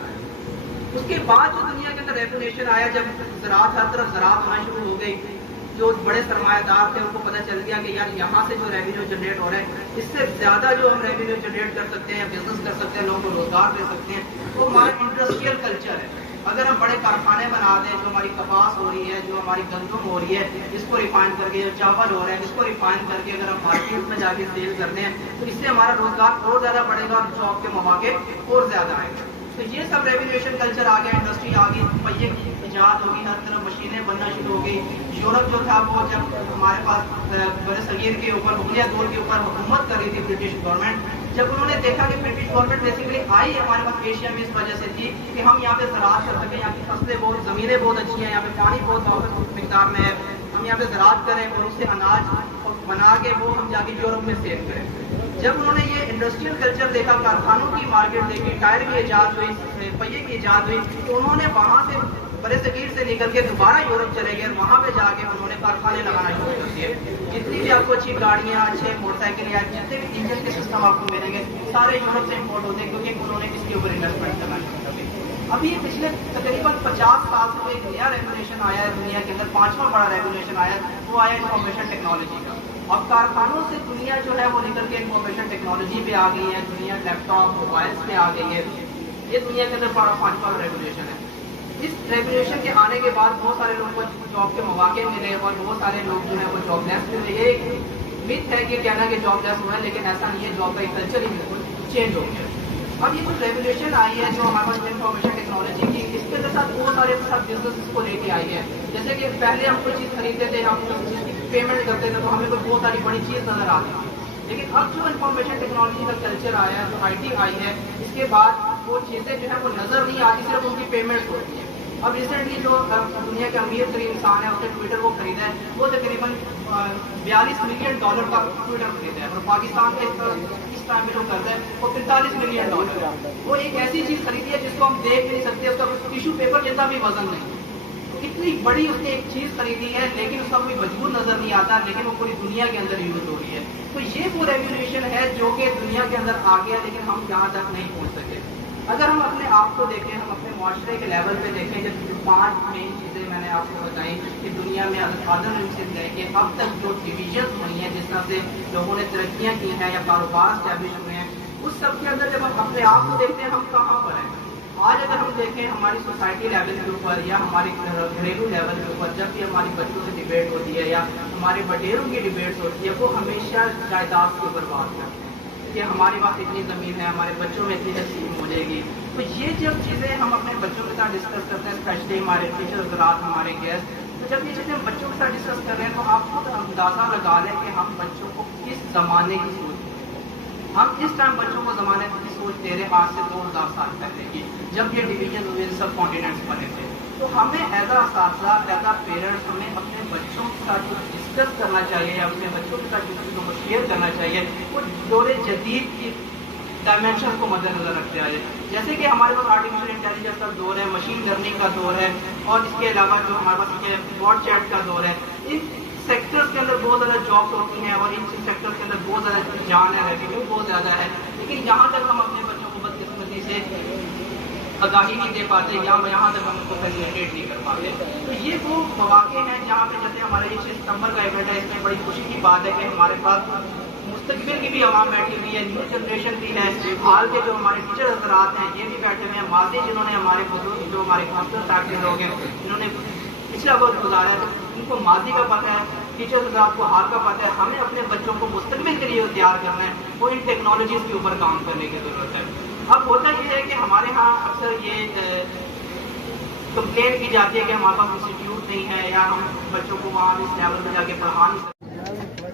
اس کے بعد جو دنیا کے اندر ریگولیشن آیا, جب زراعت ہر طرف زراعت ہونا شروع ہو گئی, جو بڑے سرمایہ دار تھے ان کو پتہ چل گیا کہ یار یہاں سے جو ریونیو جنریٹ ہو رہا ہے اس سے زیادہ جو ہم ریونیو جنریٹ کر سکتے ہیں, بزنس کر سکتے ہیں, لوگوں کو روزگار دے سکتے ہیں, وہ ہمارا انڈسٹریل کلچر ہے. اگر ہم بڑے کارخانے بنا دیں, جو ہماری کپاس ہو رہی ہے, جو ہماری گندم ہو رہی ہے, جس کو ریفائن کر کے, جو چاول ہو رہا ہے جس کو ریفائن کر کے اگر ہم مارکیٹ میں جا کے سیل کرتے ہیں تو اس سے ہمارا روزگار اور زیادہ بڑھے گا اور جاب کے مواقع اور زیادہ آئیں گے. تو یہ سب ریولیوشن کلچر آ گیا, انڈسٹری آ گئی, پہیے کی ایجاد ہوگی, ہر طرف مشینیں بننا شروع ہو گئی. یورپ جو تھا وہ جب ہمارے پاس برِ صغیر کے اوپر, مغلیہ دور کے اوپر حکومت کر رہی تھی برٹش گورنمنٹ, جب انہوں نے دیکھا کہ برٹش گورنمنٹ بیسیکلی آئی ہمارے پاس ایشیا میں اس وجہ سے تھی کہ ہم یہاں پہ زراعت کر سکیں, یہاں کی فصلیں بہت, زمینیں بہت اچھی ہیں, یہاں پہ پانی بہت مقدار میں ہے, ہم یہاں پہ زراعت کریں اور اس سے اناج بنا کے وہ ہم جا کے یورپ میں سیل کریں. جب انہوں نے یہ انڈسٹریل کلچر دیکھا, کارخانوں کی مارکیٹ دیکھی, ٹائر کی ایجاد ہوئی, پہیے کی ایجاد ہوئی, تو انہوں نے وہاں سے برِ صغیر سے نکل کے دوبارہ یورپ چلے گئے, وہاں پہ جا کے انہوں نے کارخانے لگانا شروع کر دیے. جتنی بھی آپ کو اچھی گاڑیاں, اچھے موٹر سائیکل یا جتنے بھی انجن کے سسٹم آپ کو ملیں گے سارے یورپ سے امپورٹ ہوتے ہیں, کیونکہ انہوں نے اس کے اوپر انویسٹمنٹ کرنا شروع کر دی. ابھی یہ پچھلے تقریباً 50 سال سے ایک نیا ریگولیشن آیا ہے دنیا کے اندر, 5واں بڑا ریگولیشن آیا ہے, وہ آیا انفارمیشن ٹیکنالوجی کا. اب کارخانوں سے دنیا جو ہے وہ نکل کے انفارمیشن ٹیکنالوجی پہ آ گئی ہے, دنیا لیپ ٹاپ, موبائلس پہ آ گئی ہے. یہ دنیا کے اندر 5واں ریگولیشن ہے. اس ریگولیشن کے آنے کے بعد بہت سارے لوگوں کو جاب کے مواقع ملے اور بہت سارے لوگ جو ہے وہ جاب لیس ہوئے. یہ ایک مت ہے کہ کہنا کہ جاب لیس ہوا ہے, لیکن ایسا نہیں ہے, جاب کا ایک کلچر ہی بالکل چینج ہو گیا. اب یہ کچھ ریگولیشن آئی ہے جو ہمارے پاس انفارمیشن ٹیکنالوجی کی, اس کے ساتھ بہت سارے بزنس کو لے کے آئی ہے. جیسے کہ پہلے ہم کوئی چیز خریدتے تھے, ہم چیز کی پیمنٹ کرتے تھے تو ہمیں کوئی بہت ساری بڑی چیز نظر آتی تھی, لیکن اب جو انفارمیشن ٹیکنالوجی کا کلچر آیا ہے, جو آئی ٹی آئی ہے, اس کے بعد وہ چیزیں جو ہے وہ نظر نہیں آتی, صرف ان کی پیمنٹ ہوتی ہے. اب ریسنٹلی جو دنیا کے امیر ترین انسان ہے اس نے ٹویٹر کو خریدا ہے, وہ تقریباً $42 ملین کا ٹویٹر خریدا ہے, اور پاکستان کے اس ٹائم میں جو کرتا ہے وہ $45 ملین. وہ ایک ایسی چیز خریدی ہے جس کو ہم دیکھ نہیں سکتے, اس کا ٹیشو پیپر جتنا بھی وزن نہیں. اتنی بڑی اس نے ایک چیز خریدی ہے لیکن اس کا کوئی وجود نظر نہیں آتا, لیکن وہ پوری دنیا کے اندر یوز ہو رہی ہے. تو یہ وہ ریگولیشن ہے جو کہ دنیا کے اندر آ گیا, لیکن ہم یہاں تک نہیں پہنچ سکے. اگر ہم اپنے آپ کو دیکھیں, ہم اپنے معاشرے کے لیول پہ دیکھیں, جب 5 مین چیزیں میں نے آپ کو بتائیں کہ دنیا میں آدم سے لے کے اب تک جو ڈویژنس ہوئی ہیں, جس طرح سے لوگوں نے ترقیاں کی ہیں یا کاروبار اسٹیبلش ہوئے ہیں, اس سب کے اندر جب ہم اپنے آپ کو دیکھتے ہیں ہم کہاں پر ہیں. آج اگر ہم دیکھیں ہماری سوسائٹی لیول کے اوپر یا ہماری گھریلو لیول کے اوپر, جب بھی ہماری بچوں سے ڈبیٹ ہوتی ہے یا ہمارے بڈیروں کی ڈبیٹس ہوتی ہے, وہ ہمیشہ جائیداد کے اوپر بات کرتے ہیں کہ ہمارے پاس اتنی زمین ہے, ہمارے بچوں میں اتنی تقسیم ہو جائے گی. تو یہ جب چیزیں ہم اپنے بچوں کے ساتھ ڈسکس کرتے ہیں, اسپیشلی ہمارے ٹیچر حضرات, ہمارے گیسٹ, تو جب یہ چیزیں ہم بچوں کے ساتھ ڈسکس کر رہے ہیں تو آپ خود اندازہ لگا لیں کہ ہم بچوں کو کس زمانے کی سوچ دیں. ہم اس ٹائم بچوں کو زمانے کی سوچ دے رہے ہیں آج سے 2000 سال پہلے کی, جب یہ ڈویژن ہوئے سب کانٹیننٹس بنے تھے. تو ہمیں ایز اے اساتذہ, ایز اے پیرنٹس, ہمیں اپنے بچوں کے ساتھ ڈسکس کرنا چاہیے یا اپنے بچوں کے ساتھ چیزوں کو شیئر کرنا چاہیے, وہ دور جدید کی ڈائمینشن کو مد نظر رکھتے آئے. جیسے کہ ہمارے پاس آرٹیفیشیل انٹیلیجنس کا دور ہے, مشین لرننگ کا دور ہے, اور اس کے علاوہ جو ہمارے پاس یہ واٹ چیٹ کا دور ہے. ان سیکٹرز کے اندر بہت زیادہ جابس ہوتی ہیں اور ان سیکٹرز کے اندر بہت زیادہ جان ہے, ریونیو بہت زیادہ ہے, لیکن یہاں تک ہم اپنے بچوں کو بدقسمتی سے آگاہی نہیں دے پاتے یا یہاں تک ہم ان کو فیسیلیٹیٹ نہیں کر پاتے. تو یہ وہ مواقع ہیں جہاں پہ جیسے ہمارا یہ 6 ستمبر کا ایونٹ ہے, اس میں بڑی خوشی کی بات ہے کہ ہمارے پاس مستقبل کی بھی عوام بیٹھی ہوئی ہے, نیو جنریشن بھی ہے, حال کے جو ہمارے ٹیچر حضرات ہیں یہ بھی بیٹھے ہوئے ہیں, ماضی جنہوں نے ہمارے بزرگ جو ہمارے کانسٹر صاحب کے لوگ ہیں انہوں نے پچھلا وقت گزارا ہے, ان کو ماضی کا پتہ ہے, ٹیچر حضرات کو حال کا پتہ ہے. ہمیں اپنے بچوں کو مستقبل کے لیے تیار کرنا ہے, وہ ان ٹیکنالوجیز کے اوپر کام کرنے کی ضرورت ہے. اب ہوتا یہ ہے کہ ہمارے ہاں اکثر یہ کمپلین کی جاتی ہے کہ ہمارے پاس انسٹیٹیوٹ نہیں ہے یا ہم بچوں کو وہاں اس لیول پہ جا کے پڑھا نہیں سکتے.